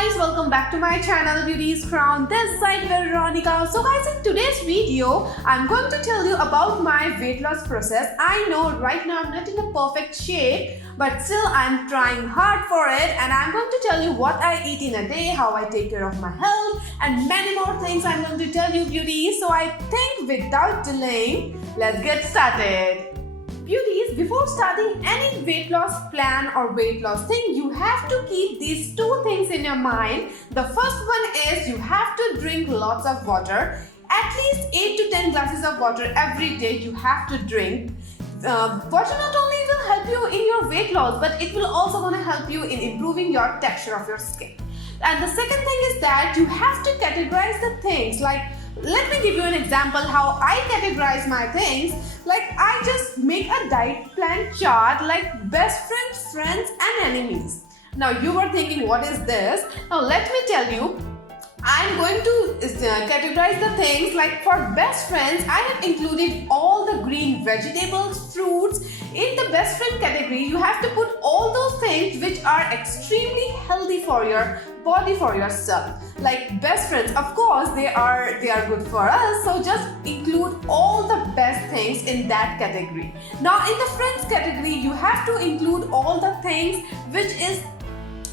guys, welcome back to my channel Beauty's Crown. This side Veronica. So guys, in today's video I'm going to tell you about my weight loss process. I know right now I'm not in a perfect shape, but still I'm trying hard for it, and I'm going to tell you what I eat in a day, how I take care of my health, and many more things I'm going to tell you, beauties. So I think without delaying, let's get started. Beauties, before starting any weight loss plan or weight loss thing, you have to keep these two things in your mind. The first one is you have to drink lots of water. At least 8 to 10 glasses of water every day you have to drink. Water not only will help you in your weight loss, but it will also going to help you in improving your texture of your skin. And the second thing is that you have to categorize the things. Like, let me give you an example how I categorize my things. Like, I just make a diet plan chart like best friends, friends and enemies. Now you were thinking, what is this? Now let me tell you, I'm going to categorize the things. Like, for best friends, I have included all the green vegetables, fruits. In the best friend category, you have to put all those things which are extremely healthy for your body, for yourself. Like best friends, of course, they are good for us, so just include all the best things in that category. Now in the friends category, you have to include all the things which is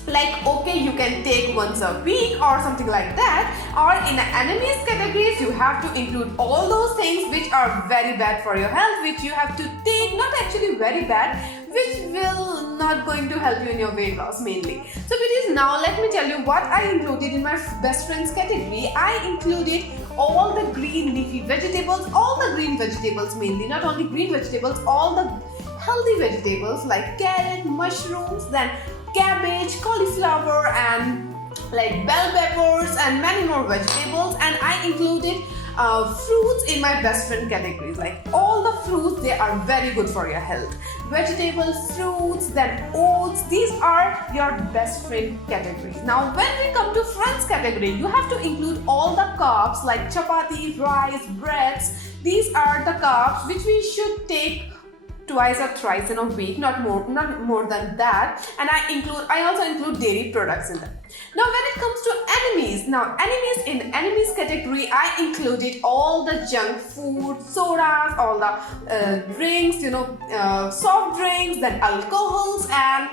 like, okay, you can take once a week or something like that. Or in the enemies categories, you have to include all those things which are very bad for your health, which you have to take, not actually very bad, which will not going to help you in your weight loss mainly. So it is, now let me tell you what I included in my best friends category. I included all the green leafy vegetables, all the green vegetables mainly, not only green vegetables, all the healthy vegetables like carrot, mushrooms, then cabbage, cauliflower and like bell peppers and many more vegetables. And I included fruits in my best friend categories. Like all the fruits, they are very good for your health. Vegetables, fruits, then oats, these are your best friend categories. Now when we come to friends category, you have to include all the carbs like chapati, rice, breads. These are the carbs which we should take twice or thrice in a week, not more than that. And I also include dairy products in that. Now when it comes to enemies, in enemies category, I included all the junk food, sodas, all the drinks, soft drinks, then alcohols and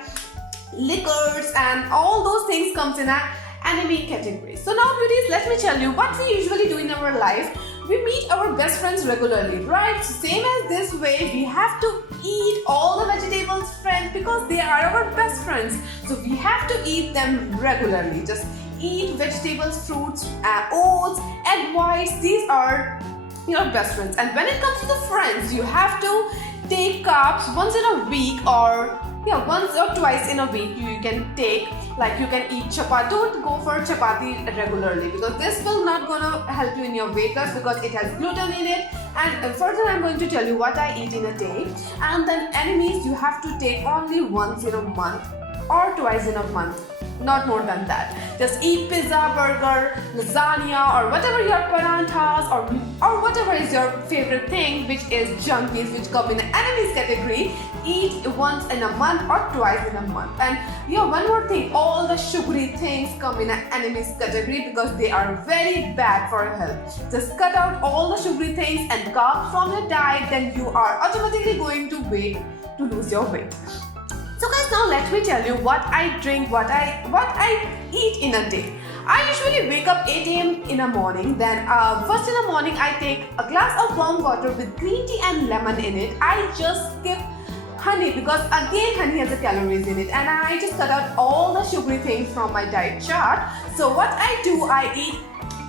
liquors, and all those things comes in a enemy category. So now beauties, let me tell you what we usually do in our life. We meet our best friends regularly, right? Same as this way, we have to eat all the vegetables friends because they are our best friends. So we have to eat them regularly. Just eat vegetables, fruits, oats, egg whites. These are your best friends. And when it comes to the friends, you have to take carbs once in a week, or once or twice in a week you can take. Like you can eat chapati. Don't go for chapati regularly because this will not gonna help you in your weight loss because it has gluten in it. And further, I'm going to tell you what I eat in a day. And then enemies, you have to take only once in a month or twice in a month, not more than that. Just eat pizza, burger, lasagna, or whatever your paranthas or whatever is your favorite thing, which is junkies, which come in the enemies category. Eat once in a month or twice in a month. And one more thing, all the sugary things come in an enemies category because they are very bad for your health. Just cut out all the sugary things and carbs from your diet, then you are automatically going to lose your weight. So guys, now let me tell you what I drink, what I eat in a day. I usually wake up 8 a.m. in the morning. Then first in the morning, I take a glass of warm water with green tea and lemon in it. I just skip honey because again honey has the calories in it, and I just cut out all the sugary things from my diet chart. So what I do,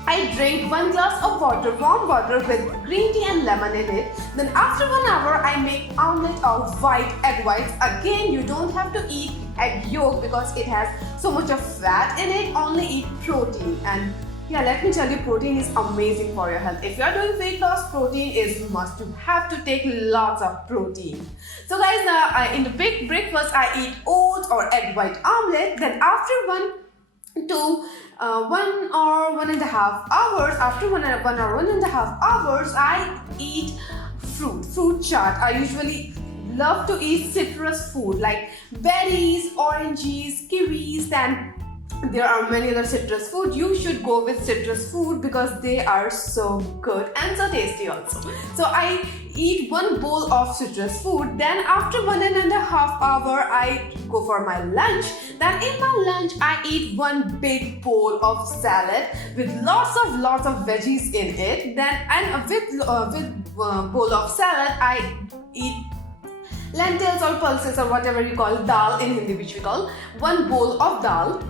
I drink 1 glass of water, warm water with green tea and lemon in it. Then after 1 hour, I make omelette of white egg whites. Again, you don't have to eat egg yolk because it has so much of fat in it. Only eat protein. And let me tell you, protein is amazing for your health. If you are doing weight loss, protein is must. You have to take lots of protein. So guys, now in the big breakfast, I eat oats or egg white omelette. Then after 1 or 1.5 hours, after 1 or 1.5 hours, I eat fruit chart. I usually love to eat citrus food like berries, oranges, kiwis, then there are many other citrus food. You should go with citrus food because they are so good and so tasty also. So I eat one bowl of citrus food. Then after 1.5 hours, I go for my lunch. Then in my lunch, I eat one big bowl of salad with lots of veggies in it. Then and with bowl of salad, I eat lentils or pulses or whatever you call dal in Hindi, which we call one bowl of dal,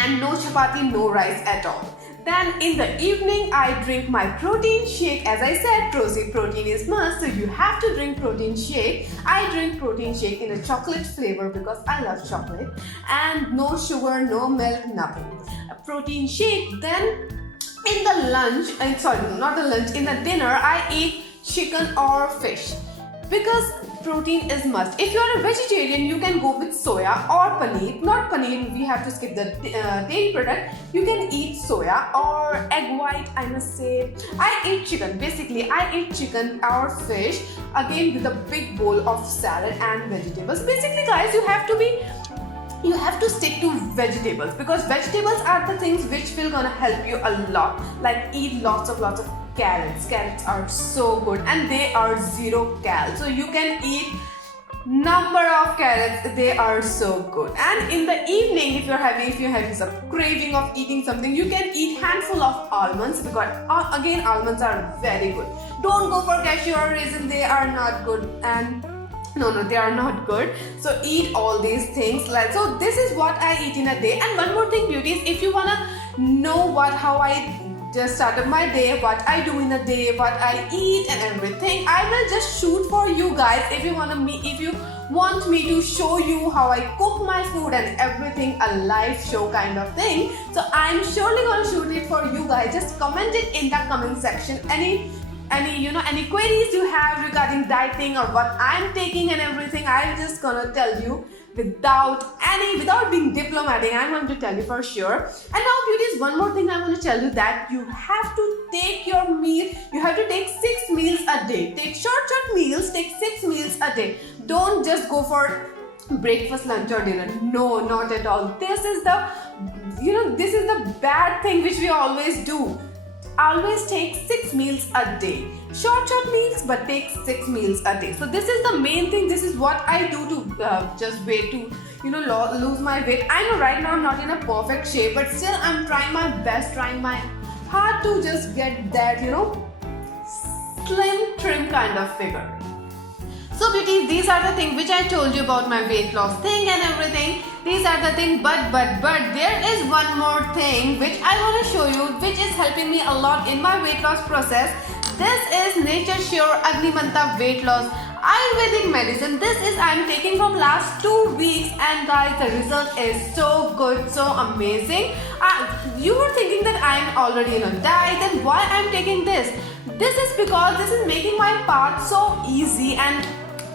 and no chapati, no rice at all. Then in the evening, I drink my protein shake. As I said, protein is must, so you have to drink protein shake. I drink protein shake in a chocolate flavor because I love chocolate, and no sugar, no milk, nothing. A protein shake. Then in the lunch, not the lunch, in the dinner, I eat chicken or fish because protein is must. If you are a vegetarian, you can go with soya or paneer. Not paneer, we have to skip the dairy product. You can eat soya or egg white, I must say. I eat chicken. Basically, I eat chicken or fish again with a big bowl of salad and vegetables. Basically, guys, you have to stick to vegetables because vegetables are the things which will gonna help you a lot. Like eat lots of carrots. Carrots are so good and they are 0 cal. So you can eat number of carrots. They are so good. And in the evening, if you're having some craving of eating something, you can eat handful of almonds because again almonds are very good. Don't go for cashew or raisin. They are not good. And no, they are not good. So eat all these things. So this is what I eat in a day. And one more thing, beauties, if you wanna know how I just started my day, what I do in a day, what I eat and everything, I will just shoot for you guys. If you want me to show you how I cook my food and everything, a live show kind of thing, so I'm surely gonna shoot it for you guys. Just comment it in the comment section. Any queries you have regarding dieting or what I'm taking and everything, I'm just gonna tell you without being diplomatic. I'm going to tell you for sure. And now, beauties, one more thing I want to tell you, that you have to take your meal. You have to take 6 meals a day. Take short meals. Take 6 meals a day. Don't just go for breakfast, lunch or dinner. No, not at all. This is the bad thing which we always do. Always take 6 meals a day. Short meals, but take 6 meals a day. So this is the main thing. This is what I do to lose my weight. I know right now I'm not in a perfect shape, but still I'm trying my best, trying my hard to just get that, slim, trim kind of figure. So beauties, these are the things which I told you about my weight loss thing and everything. These are the things, but there is one more thing which I want to show you, which is helping me a lot in my weight loss process. This is Nature Sure Agnimanta weight loss Ayurvedic medicine. This is I'm taking from last 2 weeks, and guys, the result is so good, so amazing. You were thinking that I'm already in a diet, then why I'm taking this? This is because this is making my path so easy, and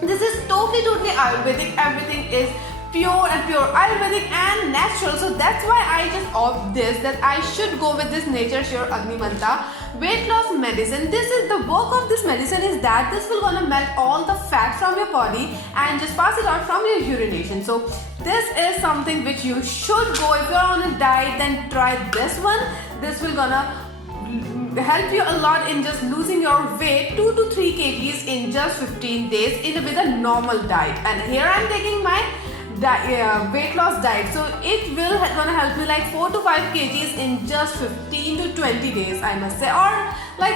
this is totally Ayurvedic. Everything is pure Ayurvedic and natural. So that's why I just opt this, that I should go with this Nature Sure Agnimanta weight loss medicine. This is the work of this medicine is that this will gonna melt all the fat from your body and just pass it out from your urination. So this is something which you should go. If you're on a diet, then try this one. This will gonna help you a lot in just losing your weight 2 to 3 kgs in just 15 days with a normal diet. And here I'm taking my weight loss diet, so it will gonna help me like 4 to 5 kgs in just 15 to 20 days, I must say. Or like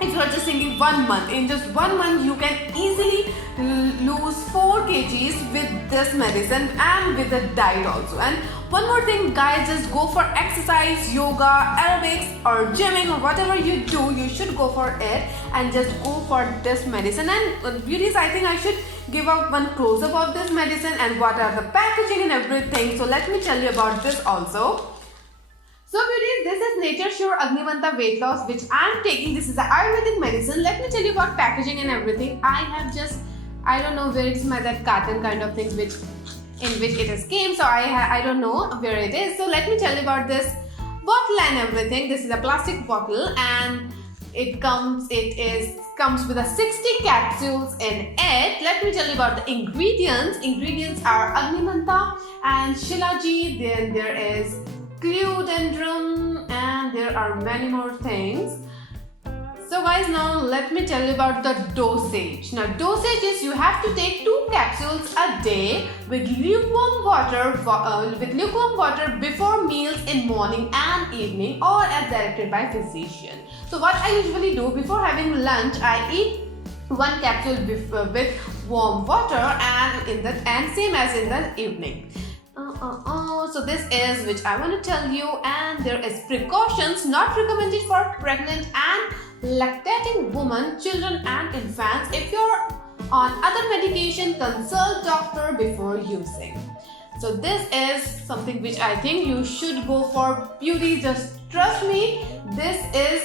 if you're just thinking 1 month, in just 1 month you can easily lose 4 kgs with this medicine and with the diet also. And one more thing, guys, just go for exercise, yoga, aerobics or gymming or whatever you do, you should go for it and just go for this medicine. And beauties, I think I should give out one close-up of this medicine and what are the packaging and everything. So let me tell you about this also. So beauties, this is Nature Sure Agnimanta weight loss which I am taking. This is the Ayurvedic medicine. Let me tell you about packaging and everything. I don't know where it's that carton kind of things in which it has came. So I don't know where it is. So let me tell you about this bottle and everything. This is a plastic bottle, and It comes with a 60 capsules in it. Let me tell you about the ingredients. Ingredients are Agnimanta and Shilajit. Then there is Cleodendron, and there are many more things. So guys, now let me tell you about the dosage. Now dosage is you have to take 2 capsules a day with lukewarm water before meals in morning and evening, or as directed by physician. So what I usually do before having lunch, I eat 1 capsule with warm water, and same as in the evening. So this is which I want to tell you, and there is precautions not recommended for pregnant and lactating women, children and infants. If you're on other medication, consult doctor before using. So this is something which I think you should go for. Beauty, just trust me, this is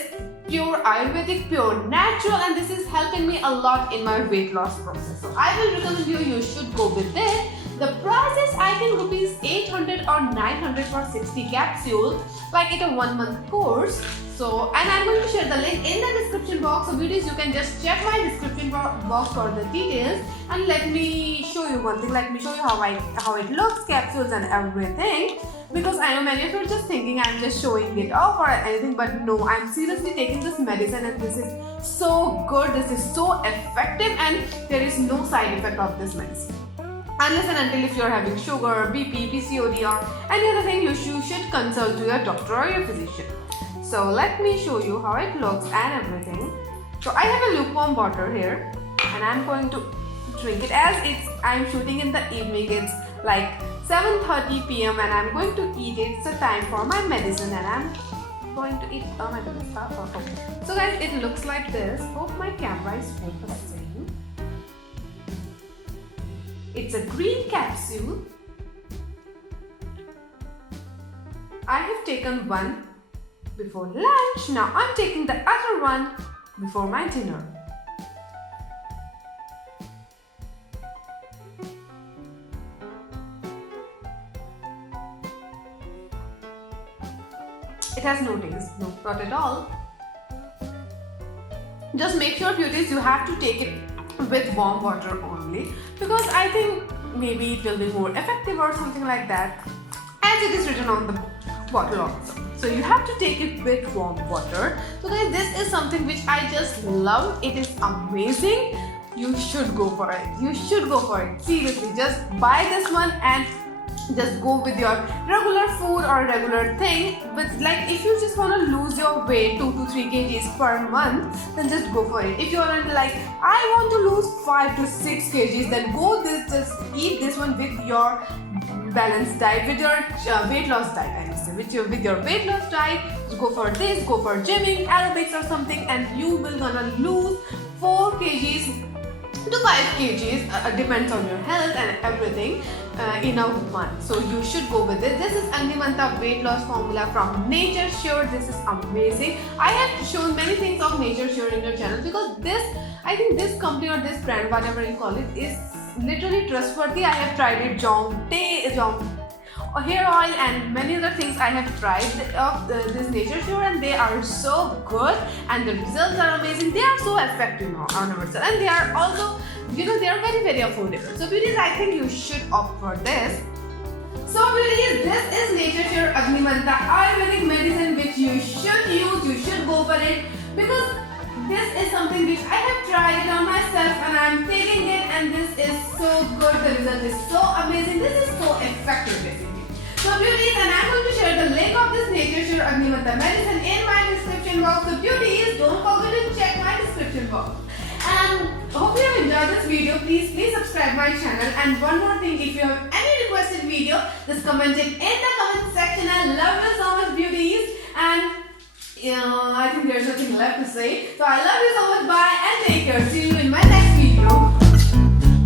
pure Ayurvedic, pure natural, and this is helping me a lot in my weight loss process. So I will recommend you should go with it. The price is I think rupees 800 or 900 for 60 capsules, like it's a 1 month course. So, and I'm going to share the link in the description box. So beauties, you can just check my description box for the details. And let me show you one thing. Let me show you how it looks, capsules and everything. Because I know many of you are just thinking I'm just showing it off or anything, but no, I'm seriously taking this medicine, and this is so good. This is so effective, and there is no side effect of this medicine. Unless and until if you're having sugar, BP, PCOD or any other thing, you should consult to your doctor or your physician. So let me show you how it looks and everything. So I have a lukewarm water here, and I'm going to drink it. As I'm shooting in the evening, it's like 7:30 p.m. and I'm going to eat it. It's a time for my medicine, and I'm going to eat. Oh my goodness, okay. So guys, it looks like this. Hope my camera is focusing. It's a green capsule. I have taken one before lunch. Now I'm taking the other one before my dinner. It has no taste, no, not at all. Just make sure, beauties, you have to take it with warm water only, because I think maybe it will be more effective or something like that, as it is written on the bottle also. So you have to take it with warm water. So guys, this is something which I just love. It is amazing. You should go for it. You should go for it. Seriously, just buy this one and just go with your regular food or regular thing. But like, if you just want to lose your weight 2 to 3 kgs per month, then just go for it. If you are like, I want to lose 5 to 6 kgs, then just eat this one with your balanced diet, with your weight loss diet. I must say, with your weight loss diet, go for this, go for gymming, aerobics or something, and you will gonna lose 4 kgs to 5 kgs, depends on your health and everything, in a month. So you should go with it. This is Agnimanta weight loss formula from Nature Sure. This is amazing. I have shown many things of Nature Sure in your channel, because I think this company or this brand, whatever you call it, is literally trustworthy. I have tried it, hair oil and many other things I have tried of this Nature Sure, and they are so good and the results are amazing. They are so effective on ourselves, and they are also, they are very, very affordable. So beauties, I think you should opt for this. So beauties, this is Nature Sure Agnimanta Ayurvedic medicine which you should use. You should go for it, because this is something which I have tried it on myself and I am taking it, and this is so good. The result is so amazing. This is so effective basically. So beauties, and I'm going to share the link of this Nature Sure Agnimanta medicine in my description box. So beauties, don't forget to check my description box. And hope you have enjoyed this video. Please subscribe my channel. And one more thing, if you have any requested video, just comment it in the comment section. I love you so much, beauties. And I think there's nothing left to say. So I love you so much. Bye and take care. See you in my next